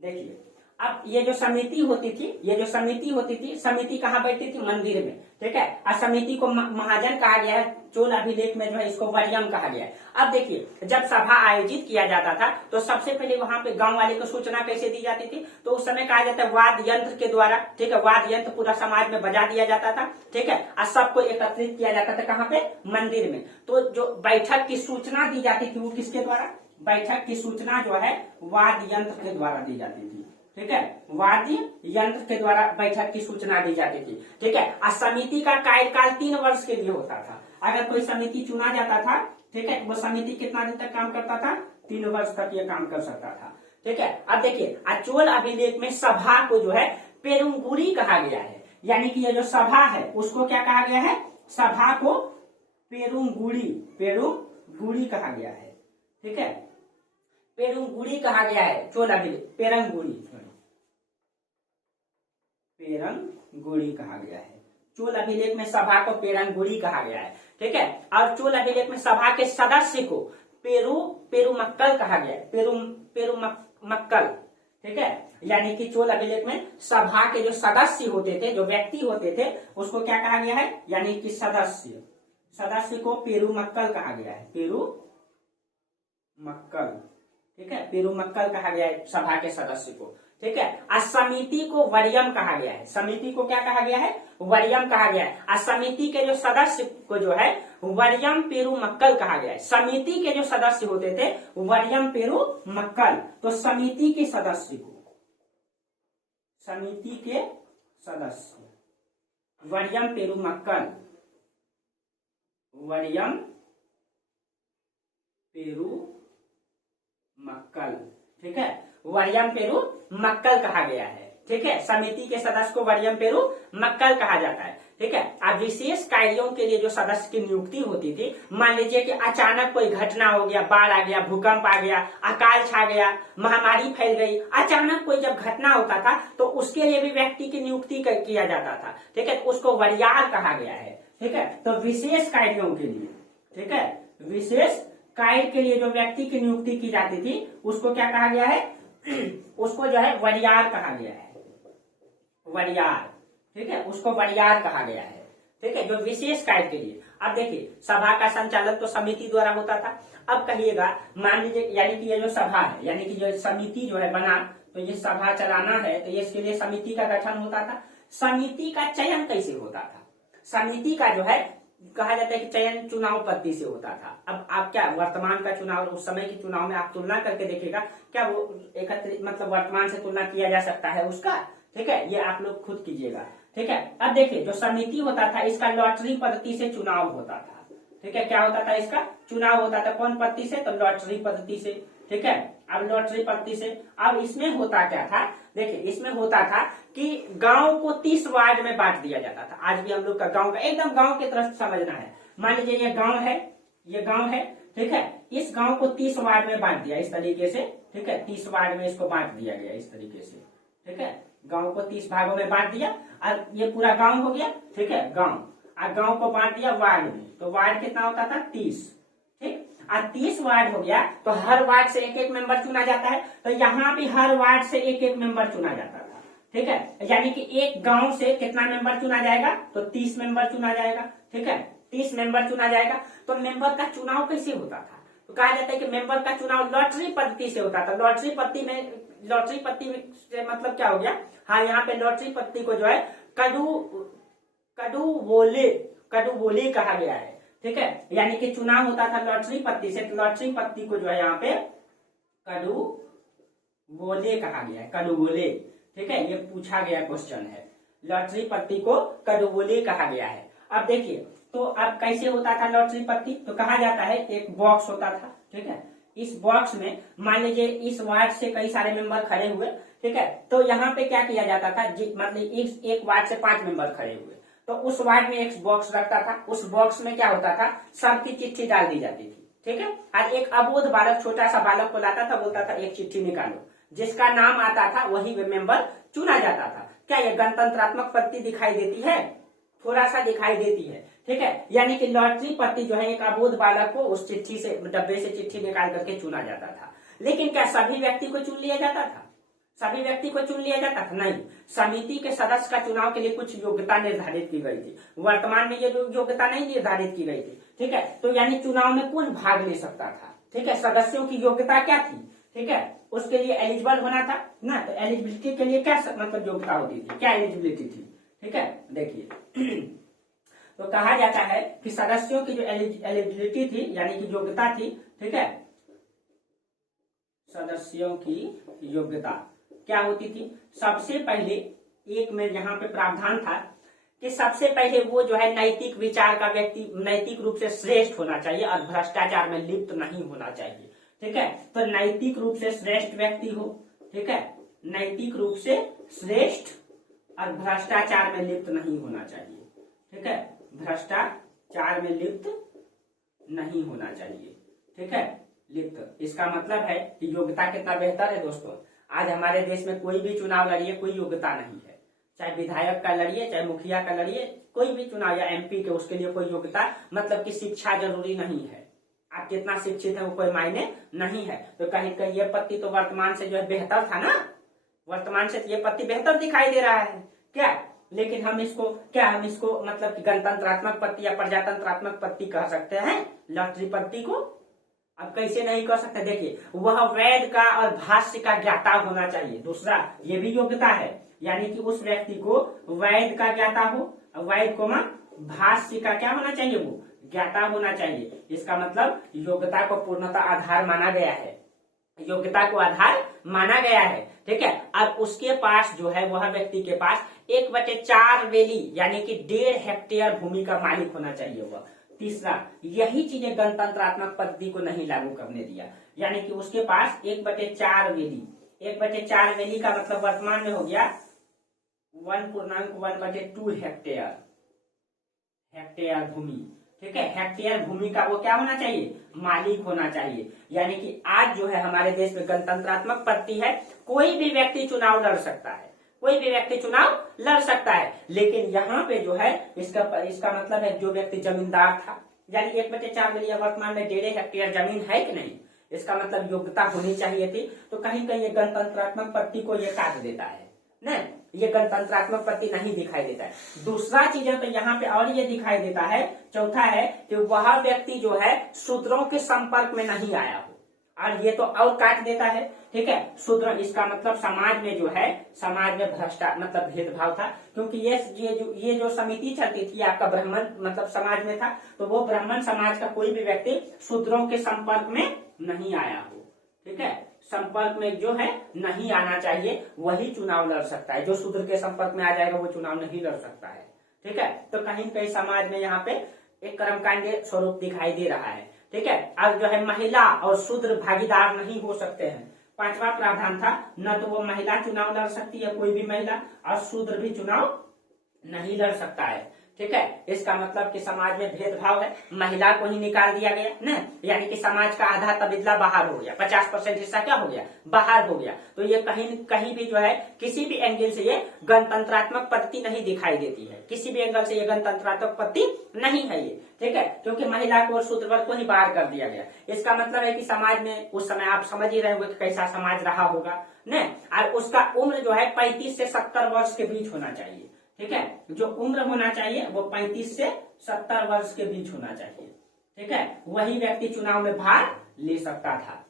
देखिए, अब ये जो समिति होती थी, समिति कहाँ बैठती थी? मंदिर में, ठीक है। और समिति को महाजन कहा गया है, चोल अभिलेख में जो है इसको वर्यम कहा गया है। अब देखिए, जब सभा आयोजित किया जाता था तो सबसे पहले वहां पे गांव वाले को सूचना कैसे दी जाती थी? तो उस समय कहा जाता है वाद्य यंत्र के द्वारा, ठीक है। वाद्य यंत्र पूरा समाज में बजा दिया जाता था, ठीक है। और सबको एकत्रित किया जाता था कहाँ पे? मंदिर में। तो जो बैठक की सूचना दी जाती थी वो किसके द्वारा? बैठक की सूचना जो है वाद्य यंत्र के द्वारा दी जाती थी, ठीक है। वाद्य यंत्र के द्वारा बैठक की सूचना दी जाती थी, ठीक है। और समिति का कार्यकाल 3 वर्ष के लिए होता था। अगर कोई समिति चुना जाता था, ठीक है, वो समिति कितना दिन तक काम करता था? 3 वर्ष तक ये काम कर सकता था, ठीक है। अब देखिए, चोल अभिलेख में सभा को जो है पेरुंगुड़ी कहा गया है, यानी कि ये जो सभा है उसको क्या कहा गया है? सभा को पेरुंगुड़ी कहा गया है, ठीक है। पेरुंगुड़ी कहा गया है चोल अभिलेख, पेरंगुड़ी कहा गया है। चोल अभिलेख में सभा को पेरंगुड़ी कहा गया है, ठीक है। और चोल अभिलेख में सभा के सदस्य को पेरुमक्कल कहा गया है, पेरुमक्कल, ठीक है। यानी कि चोल अभिलेख में सभा के जो सदस्य होते थे, जो व्यक्ति होते थे, उसको क्या कहा गया है? यानी कि सदस्य को पेरुमक्कल कहा गया है, पेरुमक्कल, ठीक है। पेरुमक्कल कहा गया है सभा के सदस्य को, ठीक है। और समिति को वर्यम कहा गया है, समिति को क्या कहा गया है? वर्यम कहा गया है। और समिति के जो सदस्य को जो है वर्यम पेरुमक्कल कहा गया है। समिति के जो सदस्य होते थे वर्यम पेरुमक्कल, तो समिति के सदस्य वर्यम पेरुमक्कल, ठीक है। वर्यम पेरुमक्कल कहा गया है, ठीक है। समिति के सदस्य को वर्यम पेरुमक्कल कहा जाता है, ठीक है। अब विशेष कार्यों के लिए जो सदस्य की नियुक्ति होती थी, मान लीजिए कि अचानक कोई घटना हो गया, बाढ़ आ गया, भूकंप आ गया, अकाल छा गया, महामारी फैल गई, अचानक कोई जब घटना होता था तो उसके लिए भी व्यक्ति की नियुक्ति किया जाता था, ठीक है। उसको वरियार कहा गया है, ठीक है। तो विशेष कार्यों के लिए, ठीक है, विशेष कार्य के लिए जो व्यक्ति की नियुक्ति की जाती थी उसको क्या कहा गया है? उसको जो है वरियार कहा गया है, वरियार, ठीक है। उसको वरियार कहा गया है, ठीक है, जो विशेष कार्य के लिए। अब देखिए, सभा का संचालन तो समिति द्वारा होता था। अब कहिएगा, मान लीजिए, यानी कि ये जो सभा है, यानी कि जो समिति जो है बना, तो ये सभा चलाना है तो ये इसके लिए समिति का गठन होता था। समिति का चयन कैसे होता था? समिति का जो है कहा जाता है कि चयन चुनाव पद्धति से होता था। अब आप क्या वर्तमान का चुनाव और उस समय के चुनाव में आप तुलना करके देखिएगा, क्या वो एकत्रित मतलब वर्तमान से तुलना किया जा सकता है उसका, ठीक है। ये आप लोग खुद कीजिएगा, ठीक है। अब देखिए, जो समिति होता था इसका लॉटरी पद्धति से चुनाव होता था, ठीक है। क्या होता था? इसका चुनाव होता था कौन पद्धति से? तो लॉटरी पद्धति से, ठीक है। अब लॉटरी पद्धति से, अब इसमें होता क्या था? देखिए, इसमें होता था कि गांव को 30 वार्ड में बांट दिया जाता था। आज भी हम लोग का गांव का एकदम गांव की तरफ समझना है। मान लीजिए ये गांव है, ठीक है। इस गांव को 30 वार्ड में बांट दिया इस तरीके से, ठीक है। 30 वार्ड में इसको बांट दिया गया इस तरीके से, ठीक है। गांव को 30 भागों में बांट दिया और ये पूरा गांव हो गया, ठीक है, गांव। और गांव को बांट दिया वार्ड में, तो वार्ड कितना होता था? 30, ठीक। और 30 वार्ड हो गया तो हर वार्ड से एक एक मेंबर चुना जाता है। तो यहाँ भी हर वार्ड से एक एक मेंबर चुना जाता था, ठीक है। यानी कि एक गांव से कितना मेंबर चुना जाएगा? तो 30 मेंबर चुना जाएगा, ठीक है। 30 मेंबर चुना जाएगा। तो मेंबर का चुनाव कैसे होता था? तो कहा जाता है कि मेंबर का चुनाव लॉटरी पद्धति से होता था। लॉटरी पद्धति में से मतलब क्या हो गया? हाँ, यहाँ पे लॉटरी पद्धति को जो है कड़ुवोले कहा गया है, ठीक है। यानी कि चुनाव होता था लॉटरी पद्धति से, तो लॉटरी पद्धति को जो है यहाँ पे कड़ुवोले कहा गया है, कड़ुवोले, ठीक है। ये पूछा गया क्वेश्चन है, लॉटरी पद्धति को कड़ुवोले कहा गया है। अब देखिए, तो अब कैसे होता था लॉटरी पद्धति? तो कहा जाता है एक बॉक्स होता था, ठीक है। इस बॉक्स में मान लीजिए इस वार्ड से कई सारे मेंबर खड़े हुए, ठीक है। तो यहाँ पे क्या किया जाता था? मतलब एक वार्ड से 5 मेंबर खड़े हुए, तो उस वार्ड में एक बॉक्स रखता था। उस बॉक्स में क्या होता था? सबकी चिट्ठी डाल दी जाती थी, ठीक है। और एक अबोध बालक, छोटा सा बालक को लाता था, बोलता था एक चिट्ठी निकालो। जिसका नाम आता था वही मेंबर चुना जाता था। क्या ये गणतंत्रात्मक पद्धति दिखाई देती है? थोड़ा सा दिखाई देती है, ठीक है। यानी कि लॉटरी पद्धति जो है एक अबोध बालक को उस चिट्ठी से, डब्बे से चिट्ठी निकाल करके चुना जाता था। लेकिन क्या सभी व्यक्ति को चुन लिया जाता था? सभी व्यक्ति को चुन लिया जाता था? नहीं, समिति के सदस्य का चुनाव के लिए कुछ योग्यता निर्धारित की गई थी। वर्तमान में ये योग्यता नहीं निर्धारित की गई थी, ठीक है। तो यानी चुनाव में कौन भाग ले सकता था, ठीक है। सदस्यों की योग्यता क्या थी, ठीक है, उसके लिए एलिजिबल होना था ना। तो एलिजिबिलिटी के लिए क्या मतलब योग्यता होती थी, क्या एलिजिबिलिटी थी, ठीक है। देखिए तो कहा जाता है कि सदस्यों की जो एलिजिबिलिटी थी यानी कि योग्यता थी, ठीक है, सदस्यों की योग्यता क्या होती थी? सबसे पहले एक में यहाँ पे प्रावधान था कि सबसे पहले वो जो है नैतिक विचार का व्यक्ति, नैतिक रूप से श्रेष्ठ होना चाहिए और भ्रष्टाचार में लिप्त नहीं होना चाहिए, ठीक है। तो नैतिक रूप से श्रेष्ठ व्यक्ति हो, ठीक है, नैतिक रूप से श्रेष्ठ और भ्रष्टाचार में लिप्त नहीं होना चाहिए, ठीक है, भ्रष्टाचार में लिप्त नहीं होना चाहिए, ठीक है, लिप्त। इसका मतलब है कि योग्यता कितना बेहतर है दोस्तों। आज हमारे देश में कोई भी चुनाव लड़िए, कोई योग्यता नहीं है, चाहे विधायक का लड़िए, चाहे मुखिया का लड़िए, कोई भी चुनाव या एमपी के, उसके लिए कोई योग्यता मतलब कि शिक्षा जरूरी नहीं है। आप कितना शिक्षित है वो कोई मायने नहीं है। तो कहीं कहीं ये पत्ती तो वर्तमान से जो है बेहतर था ना, वर्तमान से ये पत्ती बेहतर दिखाई दे रहा है क्या, लेकिन हम इसको मतलब कि गणतंत्रात्मक पत्ती या प्रजातंत्रात्मक पत्ती कह सकते हैं, लॉटरी पत्ती को। अब कैसे नहीं कर सकते, देखिए वह वेद का और भाष्य का ज्ञाता होना चाहिए। दूसरा ये भी योग्यता है, यानी कि उस व्यक्ति को वेद का ज्ञाता हो, वेद को भाष्य का क्या होना चाहिए, वो ज्ञाता होना चाहिए। इसका मतलब योग्यता को पूर्णतः आधार माना गया है, योग्यता को आधार माना गया है, ठीक है। और उसके पास जो है वह व्यक्ति के पास 1/4 वेली यानी कि 1.5 हेक्टेयर भूमि का मालिक होना चाहिए वह। तीसरा, यही चीजें गणतंत्रात्मक पद्धति को नहीं लागू करने दिया, यानी कि उसके पास 1/4 वेली, 1/4 वेली का मतलब वर्तमान में हो गया 1.1/2 हेक्टेयर भूमि, ठीक है। हेक्टेयर भूमि का वो क्या होना चाहिए, मालिक होना चाहिए। यानी कि आज जो है हमारे देश में गणतंत्रात्मक पद्धति है, कोई भी व्यक्ति चुनाव लड़ सकता है, कोई भी व्यक्ति चुनाव लड़ सकता है। लेकिन यहाँ पे जो है इसका मतलब है जो व्यक्ति जमींदार था, यानी 1/4 वेली वर्तमान में 1.5 हेक्टेयर जमीन है कि नहीं, इसका मतलब योग्यता होनी चाहिए थी। तो कहीं कहीं ये गणतंत्रात्मक पद्धति को ये काट देता है न, ये गणतंत्रात्मक पद्धति नहीं दिखाई देता है। दूसरा चीज तो यहाँ पे और ये दिखाई देता है, चौथा है कि वह व्यक्ति जो है शूद्रों के संपर्क में नहीं आया हो, और ये तो और काट देता है, ठीक है। शूद्र इसका मतलब समाज में जो है, समाज में भ्रष्टाचार मतलब भेदभाव था, क्योंकि ये जो समिति चलती थी आपका ब्राह्मण मतलब समाज में था, तो वो ब्राह्मण समाज का कोई भी व्यक्ति शूद्रों के संपर्क में नहीं आया हो, ठीक है, संपर्क में जो है नहीं आना चाहिए, वही चुनाव लड़ सकता है। जो शूद्र के संपर्क में आ जाएगा वो चुनाव नहीं लड़ सकता है, ठीक है। तो कहीं कहीं समाज में यहाँ पे एक कर्मकांड स्वरूप दिखाई दे रहा है, ठीक है। अब जो है महिला और शूद्र भागीदार नहीं हो सकते हैं। 5वां प्रावधान था, न तो वो महिला चुनाव लड़ सकती है, कोई भी महिला, और शूद्र भी चुनाव नहीं लड़ सकता है, ठीक है। इसका मतलब कि समाज में भेदभाव है, महिला को ही निकाल दिया गया न, यानी कि समाज का आधा तबादला बाहर हो गया, 50% हिस्सा क्या हो गया, बाहर हो गया। तो ये कहीं भी जो है किसी भी एंगल से ये गणतंत्रात्मक पद्धति नहीं दिखाई देती है, किसी भी एंगल से ये गणतंत्रात्मक पद्धति नहीं है ये, ठीक है, क्योंकि महिला को और शूद्र वर्ग को ही बाहर कर दिया गया। इसका मतलब है कि समाज में उस समय आप समझ ही रहे होंगे कैसा समाज रहा होगा न, और उसका उम्र जो है 35 से 70 वर्ष के बीच होना चाहिए, ठीक है। जो उम्र होना चाहिए वो 35 से 70 वर्ष के बीच होना चाहिए, ठीक है। वही व्यक्ति चुनाव में भाग ले सकता था,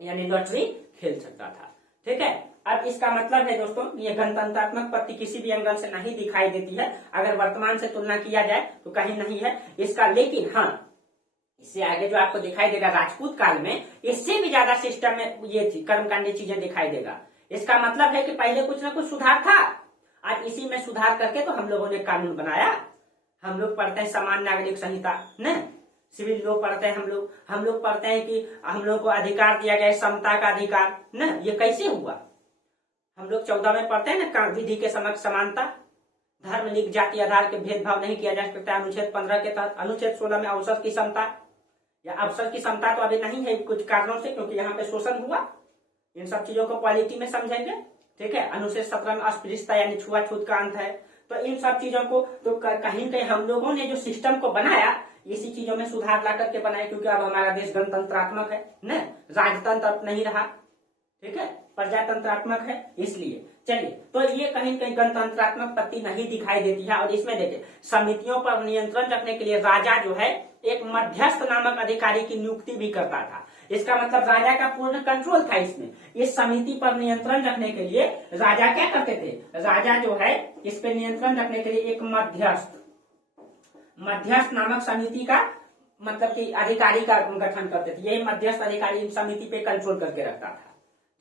यानी लॉटरी खेल सकता था, ठीक है। अब इसका मतलब है दोस्तों ये गणतंत्रात्मक पद्धति किसी भी एंगल से नहीं दिखाई देती है, अगर वर्तमान से तुलना किया जाए तो कहीं नहीं है इसका। लेकिन हाँ, इससे आगे जो आपको दिखाई देगा राजपूत काल में इससे भी ज्यादा सिस्टम में ये कर्मकांडी चीजें दिखाई देगा। इसका मतलब है कि पहले कुछ ना कुछ सुधार था, आज इसी में सुधार करके तो हम लोगों ने कानून बनाया। हम लोग पढ़ते हैं समान नागरिक संहिता न, सिविल लॉ पढ़ते हैं हम लोग पढ़ते हैं कि हम लोग को अधिकार दिया गया समता का अधिकार न, ये कैसे हुआ। हम लोग 14 में पढ़ते हैं ना, विधि के समक्ष समानता, धर्म लिंग जाति आधार के भेदभाव नहीं किया जा सकता, अनुच्छेद 15 के तहत। अनुच्छेद 16 में अवसर की समता या अवसर की समता तो अभी नहीं है कुछ कारणों से, क्योंकि यहाँ पे शोषण हुआ। इन सब चीजों को पॉलिटी में समझेंगे, ठीक है। अनुच्छेद 17 में अस्पृश्यता यानी छुआछूत का अंत है। तो इन सब चीजों को तो कहीं कहीं हम लोगों ने जो सिस्टम को बनाया इसी चीजों में सुधार ला करके बनाया, क्योंकि अब हमारा देश गणतंत्रात्मक है न, राजतंत्र नहीं रहा, ठीक है, प्रजातंत्रात्मक है इसलिए। चलिए, तो ये कहीं कहीं गणतंत्रात्मक पत्ती नहीं दिखाई देती है। और इसमें देखिए, समितियों पर नियंत्रण रखने के लिए राजा जो है एक मध्यस्थ नामक अधिकारी की नियुक्ति भी करता था। इसका मतलब राजा का पूर्ण कंट्रोल था इसमें। इस समिति पर नियंत्रण रखने के लिए राजा क्या करते थे, राजा जो है इस पे नियंत्रण रखने के लिए एक मध्यस्थ नामक समिति का मतलब कि अधिकारी का गठन करते थे। यही मध्यस्थ अधिकारी समिति पे कंट्रोल करके रखता था।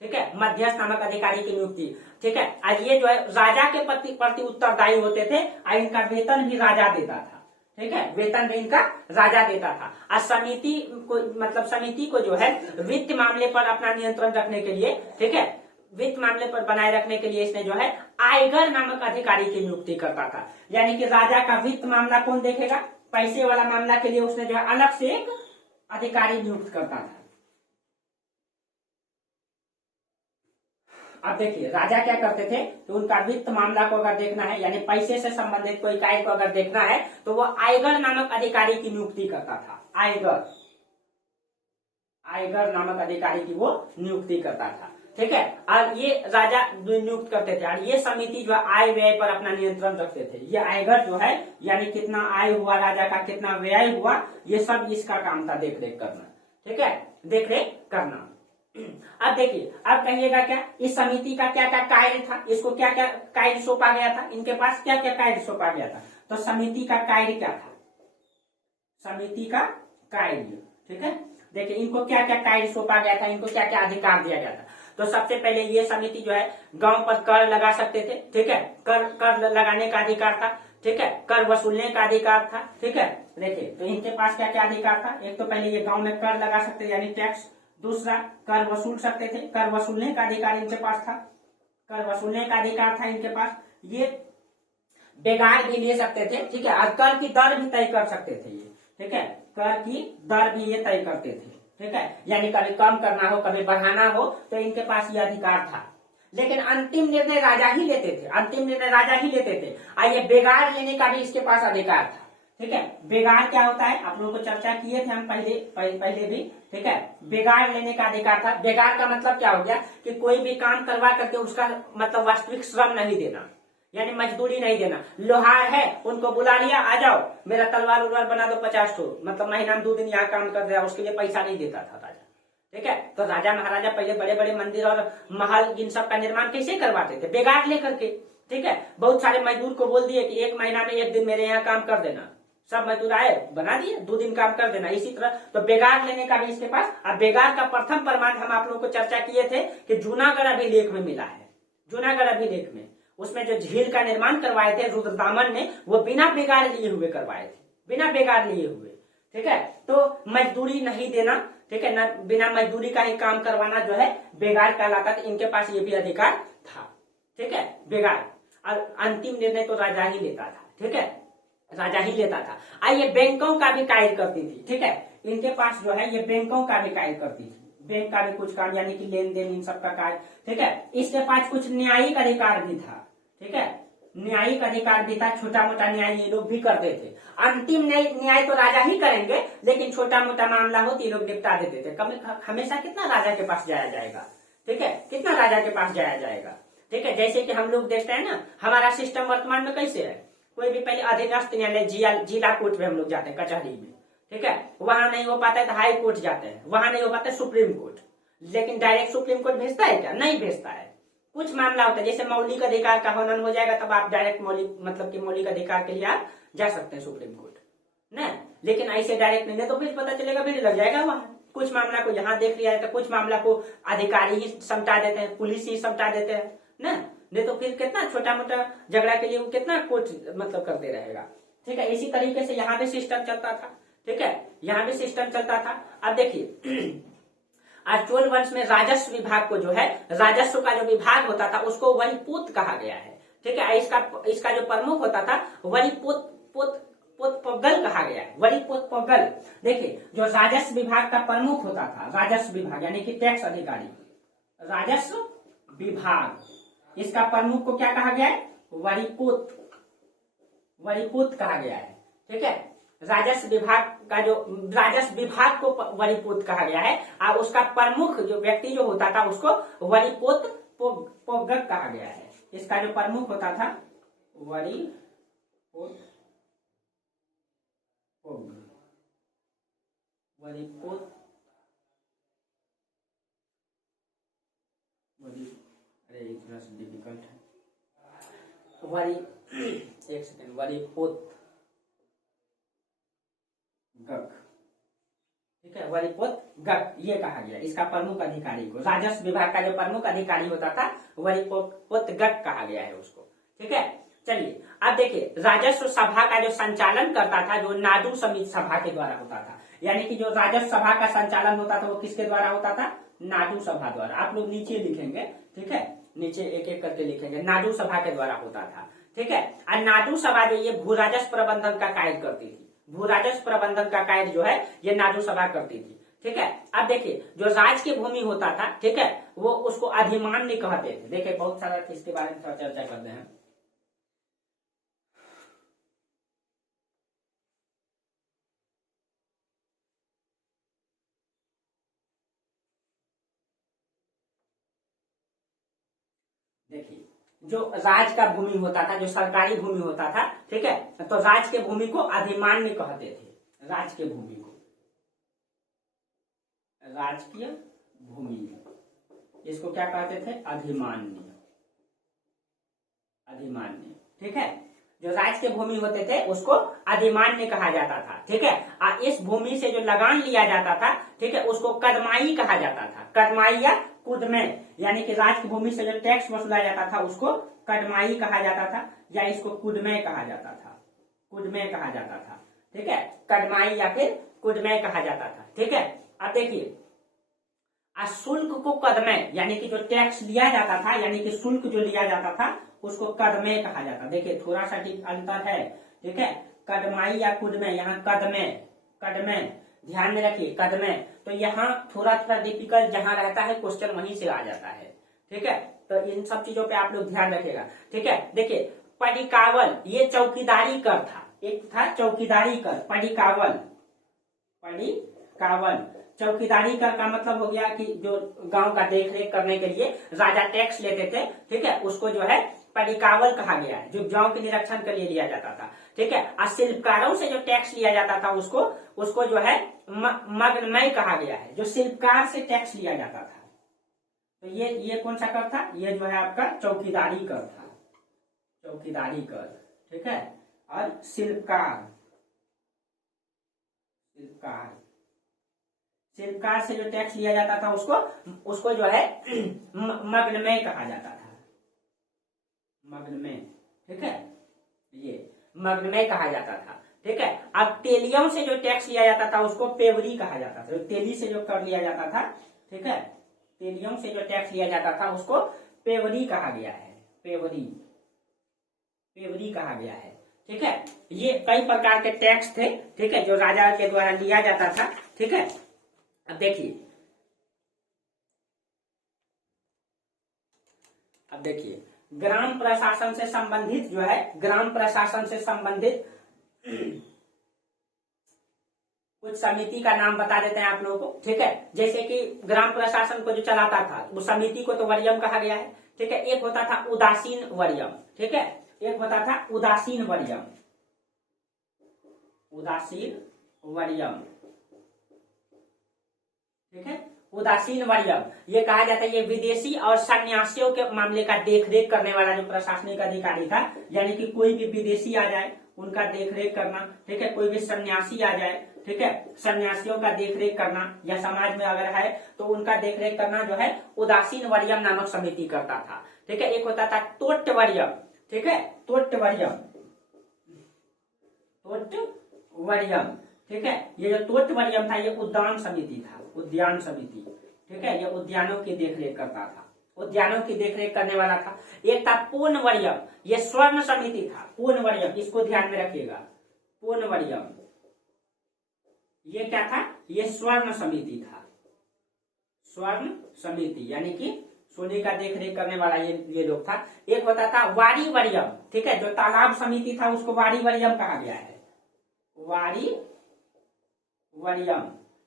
ठीक है, मध्यस्थ नामक अधिकारी की नियुक्ति। ठीक है, आज ये जो है राजा के प्रति उत्तरदायी होते थे और इनका वेतन भी राजा देता था। ठीक है, वेतन भी इनका राजा देता था। और समिति को मतलब समिति को जो है वित्त मामले पर अपना नियंत्रण रखने के लिए, ठीक है, वित्त मामले पर बनाए रखने के लिए इसने जो है आयगर नामक अधिकारी की नियुक्ति करता था। यानी कि राजा का वित्त मामला कौन देखेगा, पैसे वाला मामला के लिए उसने जो है अलग से एक अधिकारी नियुक्त करता था। अब देखिए, राजा क्या करते थे तो उनका वित्त मामला को अगर देखना है, यानी पैसे से संबंधित कोई कार्य को अगर देखना है तो वो आयगर नामक अधिकारी की नियुक्ति करता था। आयगर नामक अधिकारी की वो नियुक्ति करता था। ठीक है, और ये राजा नियुक्त करते थे और ये समिति जो है आय व्यय पर अपना नियंत्रण रखते थे। ये आयगर जो है यानी कितना आय हुआ राजा का, कितना व्यय हुआ, ये सब इसका काम था देख रेख करना। ठीक है, देख रेख करना। अब देखिए, अब कहिएगा क्या इस समिति का क्या क्या कार्य था, इसको क्या क्या कार्य सौंपा गया था, इनके पास क्या क्या कार्य सौंपा गया था। तो समिति का कार्य क्या था, समिति का कार्य, ठीक है, देखिए इनको क्या क्या कार्य सौंपा गया था, इनको क्या क्या अधिकार दिया गया था। तो सबसे पहले ये समिति जो है गांव पर कर लगा सकते थे। ठीक है, कर लगाने का अधिकार था। ठीक है, कर वसूलने का अधिकार था। ठीक है, देखिए तो इनके पास क्या क्या अधिकार था। एक तो पहले ये गांव में कर लगा सकते थे यानी टैक्स, दूसरा कर वसूल सकते थे, कर वसूलने का अधिकार इनके पास था, कर वसूलने का अधिकार था इनके पास। ये बेगार भी ले सकते थे। ठीक है, और कर की दर भी तय कर सकते थे ये। ठीक है, कर की दर भी ये तय करते थे। ठीक है, यानी कभी कम करना हो कभी बढ़ाना हो तो इनके पास ये अधिकार था। लेकिन अंतिम निर्णय राजा ही लेते थे, अंतिम निर्णय राजा ही लेते थे। और ये बेगार लेने का भी इसके पास अधिकार था। ठीक है, बेगार क्या होता है आप लोगों को चर्चा किए थे हम पहले भी। ठीक है, बेगार लेने का अधिकार था। बेगार का मतलब क्या हो गया कि कोई भी काम करवा करके उसका मतलब वास्तविक श्रम नहीं देना, यानी मजदूरी नहीं देना। लोहार है, उनको बुला लिया, आ जाओ मेरा तलवार उलवार बना दो 50 ठो, मतलब महीना में 2 दिन यहाँ काम कर दिया, उसके लिए पैसा नहीं देता था राजा। ठीक है, तो राजा महाराजा पहले बड़े बड़े मंदिर और महल इन सब का निर्माण कैसे करवाते थे, बेगार लेकर के। ठीक है, बहुत सारे मजदूर को बोल दिए कि 1 महीना में 1 दिन मेरे यहाँ काम कर देना। सब मजदूर आए, बना दिए, 2 दिन काम कर देना। इसी तरह तो बेगार लेने का भी इसके पास। अब बेगार का प्रथम प्रमाण हम आप लोगों को चर्चा किए थे कि जूनागढ़ अभिलेख में मिला है। जूनागढ़ अभिलेख में उसमें जो झील का निर्माण करवाए थे रुद्रदामन ने, वो बिना बेगार लिए हुए करवाए थे, बिना बेगार लिए हुए। ठीक है, तो मजदूरी नहीं देना, ठीक है, न बिना मजदूरी का ही काम करवाना जो है बेगार कहलाता था। इनके पास ये भी अधिकार था। ठीक है, बेगार। और अंतिम निर्णय तो राजा ही लेता था। ठीक है, राजा ही लेता था। आइए, बैंकों का भी कार्य करती थी। ठीक है, इनके पास जो है ये बैंकों का भी कार्य करती थी, बैंक का भी कुछ काम यानी कि लेन देन इन सब का कार्य। ठीक है, इसके पास कुछ न्यायिक अधिकार भी था। ठीक है, न्यायिक अधिकार भी था, छोटा मोटा न्याय ये लोग भी करते थे। अंतिम न्याय तो राजा ही करेंगे, लेकिन छोटा मोटा मामला हो तो ये लोग निपटा देते थे। हमेशा कितना राजा के पास जाया जाएगा। ठीक है, कितना राजा के पास जाया जाएगा। ठीक है, जैसे कि हम लोग देखते हैं ना, हमारा सिस्टम वर्तमान में कैसे है, कोई भी पहले अधीनस्थ न्यायालय जिला कोर्ट में हम लोग जाते हैं, कचहरी में। ठीक है, वहां नहीं हो पाता है तो हाई कोर्ट जाते हैं, वहां नहीं हो पाता है सुप्रीम कोर्ट। लेकिन डायरेक्ट सुप्रीम कोर्ट भेजता है क्या, नहीं भेजता है। कुछ मामला होता है, जैसे मौलिक अधिकार का हनन हो जाएगा तब आप डायरेक्ट मौलिक अधिकार के लिए आप जा सकते हैं सुप्रीम कोर्ट न। लेकिन ऐसे डायरेक्ट नहीं, तो फिर पता चलेगा, फिर लग जाएगा वहां। कुछ मामला को यहाँ देख लिया है तो कुछ मामला को अधिकारी ही समझा देते हैं, पुलिस ही समझा देते हैं न। नहीं तो फिर कितना छोटा मोटा झगड़ा के लिए वो कितना कोर्ट मतलब करते रहेगा। ठीक है, इसी तरीके से यहाँ भी सिस्टम चलता था। ठीक है, यहाँ भी सिस्टम चलता था। अब देखिए, आज चोल वंश में राजस्व विभाग को जो है, राजस्व का जो विभाग होता था उसको वरिपोत कहा गया है। ठीक है, इसका जो प्रमुख होता था वरिपोतपगल कहा गया है, वरिपोतपगल। देखिए, जो राजस्व विभाग का प्रमुख होता था, राजस्व विभाग यानी कि टैक्स अधिकारी, राजस्व विभाग, इसका प्रमुख को क्या कहा गया है, वरिपोत कहा गया है। ठीक है, राजस्व विभाग का जो राजस्व विभाग को वरीपोत कहा गया है, और उसका प्रमुख जो व्यक्ति जो होता था उसको वरीपोत पोगक कहा गया है। इसका जो प्रमुख होता था वरीपोत वरीपोत अरे थोड़ा सा डिफिकल्ट है, एक सेकेंड, वरीपोत गक, ठीक है, वरीपोत गक ये कहा गया। इसका प्रमुख अधिकारी को, राजस्व विभाग का जो प्रमुख अधिकारी होता था वरीपोत गक कहा गया है उसको, ठीक है। चलिए अब देखिए, राजस्व सभा का जो संचालन करता था जो नाडू समिति सभा के द्वारा होता था, यानी कि जो राजस्व सभा का संचालन होता था वो किसके द्वारा होता था? नाडू सभा द्वारा। आप लोग नीचे लिखेंगे, ठीक है, नीचे एक एक करके लिखेंगे, नाडू सभा के द्वारा होता था, ठीक है। और नाडू सभा जो ये भू राजस्व प्रबंधन का कार्य करती थी, भू राजस्व प्रबंधन का कार्य जो है ये नाडू सभा करती थी, ठीक है। अब देखिए, जो राज की भूमि होता था, ठीक है, वो उसको अधिमान्य कहते थे। देखिए बहुत सारा इसके बारे में चर्चा करते हैं। देखिए, जो राज का भूमि होता था, जो सरकारी भूमि होता था, ठीक है, तो राज के भूमि को अधिमान्य कहते थे। राज के भूमि को राजकीय भूमि, इसको क्या कहते थे? अधिमान्य, अधिमान्य, ठीक है। जो राज के भूमि होते थे उसको अधिमान्य कहा जाता था, ठीक है। और इस भूमि से जो लगान लिया जाता था, ठीक है, उसको कदमाई कहा जाता था। कदमाई या कुदमे, यानी कि राज की भूमि से जो टैक्स वसूला जाता था उसको कदमाई कहा जाता था, या इसको कुदमे कहा जाता था, कुदमे कहा जाता था, ठीक है। कदमाई या फिर कुदमे कहा जाता था, ठीक है। अब देखिए, शुल्क को कदमे, यानी कि जो टैक्स लिया जाता था, यानी कि शुल्क जो लिया जाता था उसको कदमे कहा जाता। देखिए थोड़ा सा अंतर है, ठीक है, कदमाई या कुदमे, यहाँ कदमे, कदमे ध्यान में रखिए, कदमे। तो यहाँ थोड़ा थोड़ा डिफिकल्ट जहां रहता है क्वेश्चन वहीं से आ जाता है, ठीक है। तो इन सब चीजों पे आप लोग ध्यान रखिएगा, ठीक है। देखिए पडिकावल ये चौकीदारी कर था, एक था चौकीदारी कर, पडिकावल, पडिकावल चौकीदारी कर का मतलब हो गया कि जो गांव का देखरेख करने के लिए राजा टैक्स लेते थे, ठीक है, उसको जो है पडिकावल कहा गया है, जो गांव के निरीक्षण के लिए लिया जाता था, ठीक है। और शिल्पकारों से जो टैक्स लिया जाता था उसको जो है मग्नमय कहा गया है, जो शिल्पकार से टैक्स लिया जाता था। तो ये कौन सा कर था? ये जो है आपका चौकीदारी कर था, चौकीदारी कर, ठीक है। और शिल्पकार, शिल्पकार, शिल्पकार से जो टैक्स लिया जाता था उसको जो है मग्नमय कहा जाता था, मग्नमय, ठीक है, ये मग्नमय कहा जाता था, ठीक है। अब तेलियों से जो टैक्स लिया जाता था उसको पेवरी कहा जाता था। तेली से जो कर लिया जाता था, ठीक है, तेलियों से जो टैक्स लिया जाता था उसको पेवरी कहा गया है, पेवरी, पेवरी कहा गया है, ठीक है। ये कई प्रकार के टैक्स थे, ठीक है, जो राजा के द्वारा लिया जाता था, ठीक है। अब देखिए, अब देखिए ग्राम प्रशासन से संबंधित जो है, ग्राम प्रशासन से संबंधित कुछ समिति का नाम बता देते हैं आप लोगों को, ठीक है। जैसे कि ग्राम प्रशासन को जो चलाता था वो समिति को तो वरीयम कहा गया है, ठीक है। एक होता था उदासीन वरीयम, ठीक है, एक होता था उदासीन वरीयम, उदासीन वरीयम, ठीक है। उदासीन वरीयम ये कहा जाता है, ये विदेशी और सन्यासियों के मामले का देखरेख करने वाला जो प्रशासनिक अधिकारी था, यानी कि कोई भी विदेशी आ जाए उनका देखरेख करना, ठीक है, कोई भी सन्यासी आ जाए, ठीक है, सन्यासियों का देखरेख करना, या समाज में अगर है तो उनका देखरेख करना जो है उदासीन वरीयम नामक समिति करता था, ठीक है। एक होता था तोट्ट वरीयम, ठीक है, तोट्ट वरीयम, तोट्ट वरीयम, ठीक है। ये जो तोट्ट वरीयम था ये उद्यान समिति था, उद्यान समिति, ठीक है, ये उद्यानों की देखरेख करता था, उद्यानों की देखरेख करने वाला था। एक था पूर्ण वरीयम, ये स्वर्ण समिति था, पूर्ण वरीयम, इसको ध्यान में रखिएगा, पूर्ण वरीयम, ये क्या था? ये स्वर्ण समिति था, स्वर्ण समिति, यानी कि सोने का देखरेख करने वाला ये लोग था। एक होता था वारी वरीयम, ठीक है, जो तालाब समिति था उसको वारी वरीयम कहा गया है, वारी वरियम,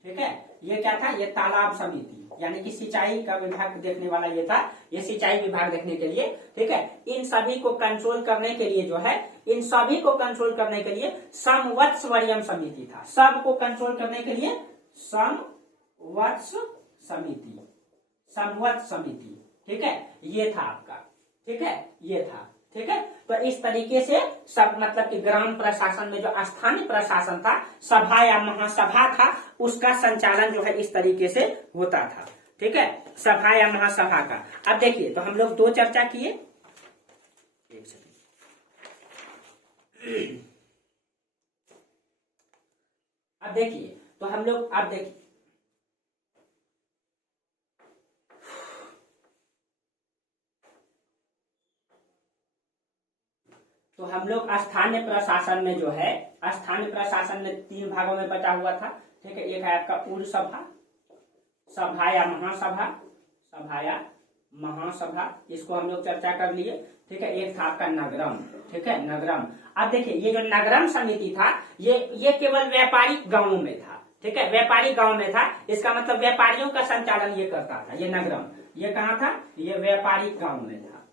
ठीक है। ये क्या था, ये तालाब समिति यानी कि सिंचाई का विभाग देखने वाला ये था, ये सिंचाई विभाग देखने के लिए, ठीक है। इन सभी को कंट्रोल करने के लिए जो है, इन सभी को कंट्रोल करने के लिए समवत्स वरियम समिति था। सब को कंट्रोल करने के लिए समवत्स समिति, समवत्स समिति, ठीक है, ये था आपका, ठीक है, ये था, ठीक है। तो इस तरीके से सब मतलब कि ग्राम प्रशासन में जो स्थानीय प्रशासन था, सभा या महासभा था, उसका संचालन जो है इस तरीके से होता था, ठीक है, सभा या महासभा का। अब देखिए, तो हम लोग दो चर्चा किए, एक सेकंड, अब देखिए, तो हम लोग अब देखिए, तो हम लोग स्थानीय प्रशासन में जो है, स्थानीय प्रशासन में 3 भागों में बटा हुआ था, ठीक है। एक है आपका पूर्व सभा, सभा या महासभा, सभा या महासभा, इसको हम लोग चर्चा कर लिए, ठीक है। एक था आपका नगरम, ठीक है, नगरम। अब देखिए, ये जो नगरम समिति था, ये केवल व्यापारिक गांवों में था, ठीक है, व्यापारिक गांव में था। इसका मतलब व्यापारियों का संचालन ये करता था, ये नगरम। ये कहाँ था, ये व्यापारिक गांव में था,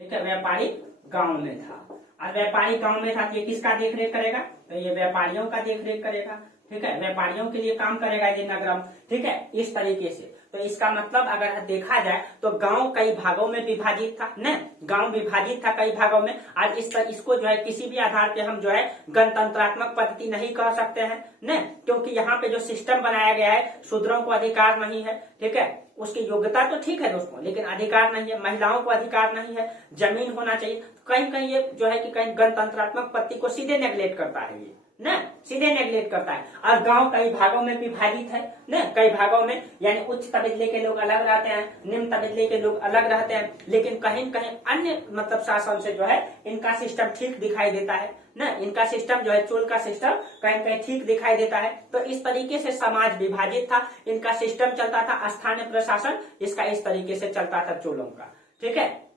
ठीक है, व्यापारिक गांव में था। और व्यापारिक गांव में था, तो ये किसका देखरेख करेगा, तो ये व्यापारियों का देखरेख करेगा, ठीक है, व्यापारियों के लिए काम करेगा ये नगरम, ठीक है, इस तरीके से। तो इसका मतलब अगर देखा जाए तो गांव कई भागों में विभाजित था न, गांव विभाजित था कई भागों में। और इसको जो है किसी भी आधार पे हम जो है गणतंत्रात्मक पद्धति नहीं कर सकते हैं न, क्योंकि यहाँ पे जो सिस्टम बनाया गया है, शूद्रों को अधिकार नहीं है, ठीक है, उसकी योग्यता तो ठीक है दोस्तों, लेकिन अधिकार नहीं है, महिलाओं को अधिकार नहीं है, जमीन होना चाहिए। कहीं कहीं ये जो है कि कहीं गणतंत्रात्मक पद्धति को सीधे नेग्लेक्ट करता है ये न, सीधे नेग्लेक्ट करता है। और गांव कई भागों में विभाजित है न, कई भागों में, यानी उच्च तबदीले के लोग अलग रहते हैं, निम्न तबदीले के लोग अलग रहते हैं, लेकिन कहीं कहीं अन्य मतलब शासन से जो है इनका सिस्टम ठीक दिखाई देता है न, इनका सिस्टम जो है, चोल का सिस्टम कहीं कहीं ठीक दिखाई देता है। तो इस तरीके से समाज विभाजित था, इनका सिस्टम चलता था, स्थानीय प्रशासन इसका इस तरीके से चलता था चोलों का, ठीक है।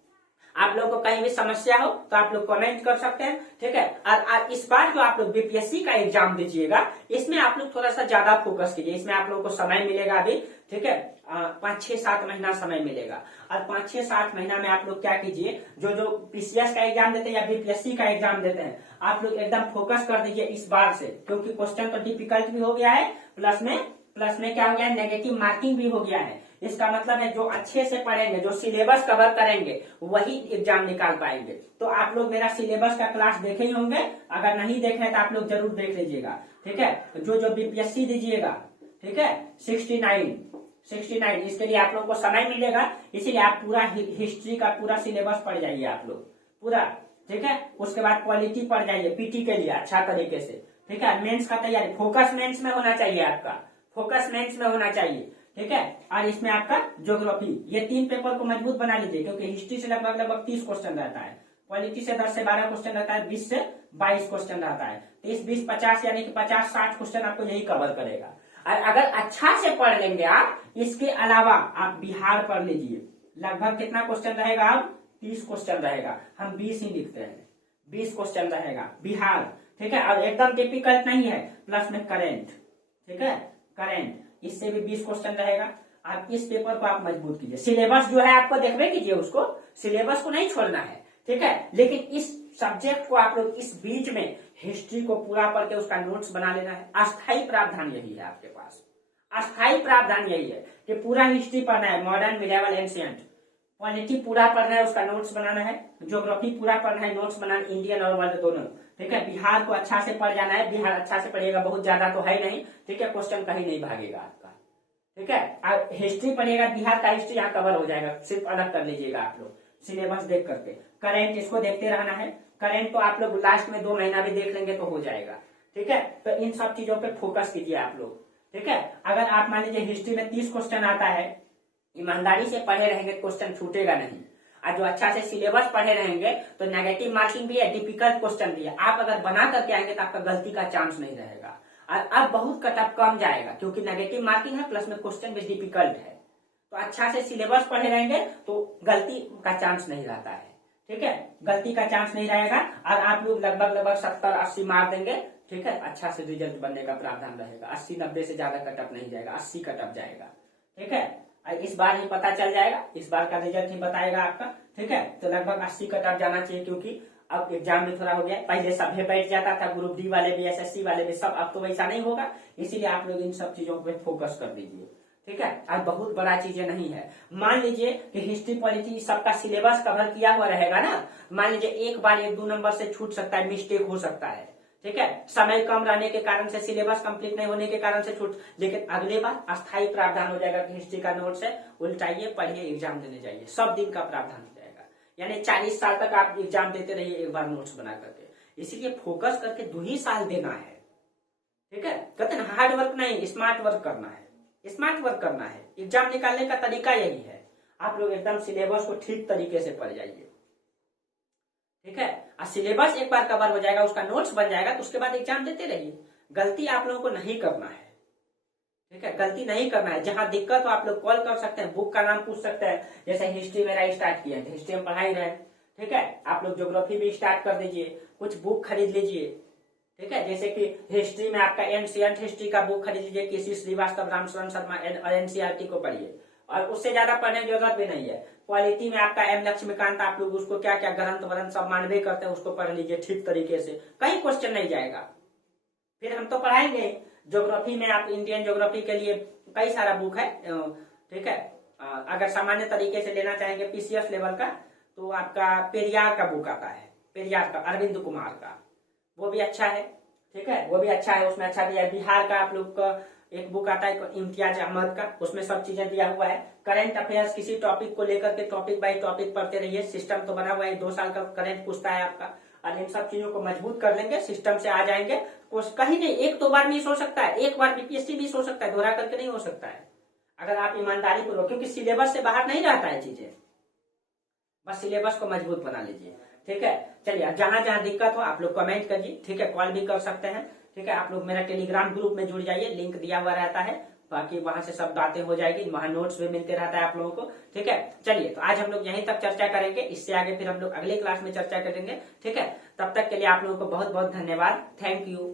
आप लोगों को कहीं भी समस्या हो तो आप लोग कमेंट कर सकते हैं, ठीक है। और इस बार जो आप लोग बीपीएससी का एग्जाम दीजिएगा, इसमें आप लोग थोड़ा सा ज्यादा फोकस कीजिए, इसमें आप लोगों को समय मिलेगा अभी, ठीक है, 5-6-7 महीना समय मिलेगा। और 5-6-7 महीना में आप लोग क्या कीजिए, जो पीसीएस का एग्जाम देते हैं या बीपीएससी का एग्जाम देते हैं, आप लोग एकदम फोकस कर दीजिए इस बार से, क्योंकि क्वेश्चन तो डिफिकल्ट भी हो गया है, प्लस में क्या हो गया है, नेगेटिव मार्किंग भी हो गया है। इसका मतलब है जो अच्छे से पढ़ेंगे, जो सिलेबस कवर करेंगे, वही एग्जाम निकाल पाएंगे। तो आप लोग मेरा सिलेबस का क्लास देखे ही होंगे, अगर नहीं देखे तो आप लोग जरूर देख लीजिएगा, ठीक है। जो बीपीएससी दीजिएगा, ठीक है, 69 इसके लिए आप लोग को समय मिलेगा, इसीलिए आप पूरा हिस्ट्री का पूरा सिलेबस पढ़ जाइए आप लोग पूरा, ठीक है। उसके बाद क्वालिटी पढ़ जाइए पीटी के लिए अच्छा तरीके से, ठीक है। मेंस का तैयारी, फोकस मेंस में होना चाहिए आपका, फोकस मेंस में होना चाहिए, ठीक है। और इसमें आपका ज्योग्राफी, ये 3 पेपर को मजबूत बना लीजिए, क्योंकि हिस्ट्री से लगभग 30 क्वेश्चन रहता है, क्वालिटी से 10 से 12 क्वेश्चन रहता है, 20 से 22 क्वेश्चन रहता है, 30-20-50 यानी कि 50-60 क्वेश्चन आपको यही कवर करेगा। और अगर अच्छा से पढ़ लेंगे आप, इसके अलावा आप बिहार पढ़ लीजिए, लगभग कितना क्वेश्चन रहेगा, अब 30 क्वेश्चन रहेगा, हम 20 ही लिखते हैं, 20 क्वेश्चन रहेगा बिहार, ठीक है। और एकदम डिफिकल्ट नहीं है, प्लस में करेंट, ठीक है, करेंट, इससे भी 20 क्वेश्चन रहेगा। आप इस पेपर को आप मजबूत कीजिए, सिलेबस जो है आपको देखने कीजिए, उसको सिलेबस को नहीं छोड़ना है, ठीक है। लेकिन इस सब्जेक्ट को आप लोग इस बीच में हिस्ट्री को पूरा पढ़ के उसका नोट्स बना लेना है। अस्थायी प्रावधान यही है आपके पास, अस्थायी प्रावधान यही है कि पूरा हिस्ट्री पढ़ना है, मॉडर्न, मिडिवल, एंशिएंट। पॉलिटी पूरा पढ़ना है, उसका नोट्स बनाना है। ज्योग्राफी पूरा पढ़ना है, नोट्स बनाना, इंडियन और वर्ल्ड दोनों, ठीक है। बिहार को अच्छा से पढ़ जाना है, बिहार अच्छा से पढ़िएगा, बहुत ज्यादा तो है नहीं, ठीक है, क्वेश्चन कहीं नहीं भागेगा आपका, ठीक है। और हिस्ट्री पढ़िएगा, बिहार का हिस्ट्री यहाँ कवर हो जाएगा, सिर्फ अलग कर लीजिएगा आप लोग सिलेबस देख करके। करेंट इसको देखते रहना है, करेंट तो आप लोग लास्ट में 2 महीना भी देख लेंगे तो हो जाएगा, ठीक है। तो इन सब चीजों पे फोकस कीजिए आप लोग, ठीक है। अगर आप मान लीजिए हिस्ट्री में 30 क्वेश्चन आता है, ईमानदारी से पढ़े रहेंगे, क्वेश्चन छूटेगा नहीं। और जो अच्छा से सिलेबस पढ़े रहेंगे तो नेगेटिव मार्किंग भी है, डिफिकल्ट क्वेश्चन भी है, आप अगर बना करके आएंगे तो आपका गलती का चांस नहीं रहेगा। और अब बहुत कटअप कम जाएगा, क्योंकि नेगेटिव मार्किंग है, प्लस में क्वेश्चन भी डिफिकल्ट है। तो अच्छा से सिलेबस पढ़े रहेंगे तो गलती का चांस नहीं रहता है, ठीक है, गलती का चांस नहीं रहेगा। और आप लोग लगभग 70-80 मार देंगे, ठीक है, अच्छा से रिजल्ट बनने का प्रावधान रहेगा। 80-90 से ज्यादा कटअप नहीं जाएगा, 80 कटअप जाएगा। ठीक है, इस बार ही पता चल जाएगा, इस बार का रिजल्ट ही बताएगा आपका। ठीक है, तो लगभग 80 कटअप जाना चाहिए, क्योंकि अब एग्जाम में थोड़ा हो गया। पहले सभी बैठ जाता था, ग्रुप डी वाले भी, एसएससी वाले भी सब, अब तो वैसा नहीं होगा। इसीलिए आप लोग इन सब चीजों पे फोकस कर दीजिए। ठीक है, अब बहुत बड़ा चीजें नहीं है। मान लीजिए कि हिस्ट्री पॉलिटी सबका सिलेबस कवर किया हुआ रहेगा ना, मान लीजिए एक बार 1-2 नंबर से छूट सकता है, मिस्टेक हो सकता है। ठीक है, समय कम रहने के कारण से, सिलेबस कंप्लीट नहीं होने के कारण से छूट, लेकिन अगले बार अस्थायी प्रावधान हो जाएगा कि हिस्ट्री का नोट्स है, उल्टाइए, पढ़िए, एग्जाम देने जाइए, सब दिन का प्रावधान हो जाएगा। यानी 40 साल तक आप एग्जाम देते रहिए एक बार नोट्स बना करके। इसीलिए फोकस करके 2 ही साल देना है। ठीक है, कहते हैं हार्ड वर्क नहीं, स्मार्ट वर्क करना है, स्मार्ट वर्क करना है। एग्जाम निकालने का तरीका यही है, आप लोग एकदम सिलेबस को ठीक तरीके से पढ़ जाइए। ठीक है, और सिलेबस एक बार कवर हो जाएगा, उसका नोट्स बन जाएगा, तो उसके बाद एग्जाम देते रहिए। गलती आप लोगों को नहीं करना है। ठीक है, गलती नहीं करना है। जहां दिक्कत हो आप लोग कॉल कर सकते हैं, बुक का नाम पूछ सकते हैं। जैसे हिस्ट्री मेरा स्टार्ट किया है, हिस्ट्री में पढ़ाई रहे। ठीक है, आप लोग ज्योग्राफी भी स्टार्ट कर दीजिए, कुछ बुक खरीद लीजिए। ठीक है, जैसे कि हिस्ट्री में आपका एंशिएंट हिस्ट्री का बुक खरीद लीजिए, किसी श्रीवास्तव, रामशरण शर्मा और एनसीईआरटी को पढ़िए, और उससे ज्यादा पढ़ने की जरूरत भी नहीं है। पॉलिटी में आपका एम लक्ष्मीकांत, आप लोग उसको क्या क्या ग्रंथ वरंथ सब मानवे करते हैं, उसको पढ़ लीजिए ठीक तरीके से, कहीं क्वेश्चन नहीं जाएगा। फिर हम तो पढ़ाएंगे। ज्योग्राफी में आप इंडियन ज्योग्राफी के लिए कई सारा बुक है। ठीक है, अगर सामान्य तरीके से लेना चाहेंगे पीसीएस लेवल का, तो आपका पेरियार का बुक आता है, पेरियार का, अरविंद कुमार का, वो भी अच्छा है। ठीक है, वो भी अच्छा है, उसमें अच्छा दिया है। बिहार का आप लोग का एक बुक आता है इम्तियाज अहमद का, उसमें सब चीजें दिया हुआ है। करंट अफेयर्स किसी टॉपिक को लेकर के टॉपिक बाय टॉपिक पढ़ते रहिए। सिस्टम तो बना हुआ है, 2 साल का करंट पूछता है आपका, और इन सब चीजों को मजबूत कर लेंगे, सिस्टम से आ जाएंगे। कहीं नहीं, 1-2 बार मिस हो सकता है, एक बार बीपीएससी मिस हो सकता है, दोहरा करके नहीं हो सकता है, अगर आप ईमानदारी पूर्वक, क्योंकि सिलेबस से बाहर नहीं रहता है चीजें। बस सिलेबस को मजबूत बना लीजिए। ठीक है, चलिए, जहां जहां दिक्कत हो आप लोग कमेंट करिए। ठीक है, कॉल भी कर सकते हैं। ठीक है, आप लोग मेरा टेलीग्राम ग्रुप में जुड़ जाइए, लिंक दिया हुआ रहता है, बाकी वहां से सब बातें हो जाएगी, वहां नोट्स भी मिलते रहता है आप लोगों को। ठीक है, चलिए, तो आज हम लोग यहीं तक चर्चा करेंगे, इससे आगे फिर हम लोग अगले क्लास में चर्चा करेंगे। ठीक है, तब तक के लिए आप लोगों को बहुत बहुत धन्यवाद। Thank you.